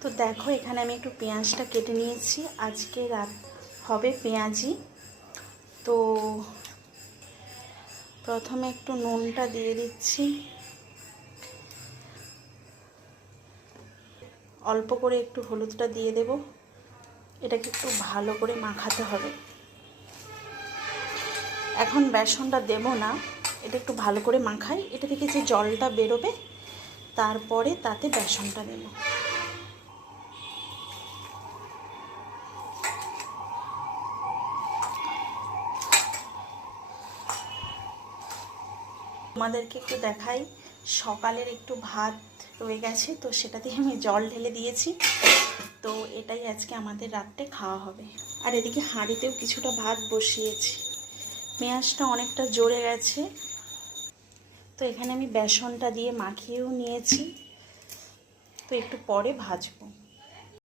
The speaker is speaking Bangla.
তো দেখো এখানে আমি একটু পেঁয়াজটা কেটে নিয়েছি, আজকে রাত হবে পেঁয়াজি। তো প্রথমে একটু নুনটা দিয়ে দিচ্ছি, অল্প করে একটু হলুদটা দিয়ে দেব। এটাকে একটু ভালো করে মাখাতে হবে। এখন বেসনটা দেব না, এটা একটু ভালো করে মাখাই। এটা থেকে যে জলটা বেরোবে তারপরে তাতে বেসনটা দেব। তোমাদেরকে একটু দেখাই, সকালের একটু ভাত রয়ে গেছে, তো সেটাতে আমি জল ঢেলে দিয়েছি। তো এটাই আজকে আমাদের রাত্রে খাওয়া হবে। আর এদিকে হাঁড়িতেও কিছুটা ভাত বসিয়েছি। পেঁয়াজটা অনেকটা জড়ে গেছে, তো এখানে আমি বেসনটা দিয়ে মাখিয়েও নিয়েছি। তো একটু পরে ভাজবো।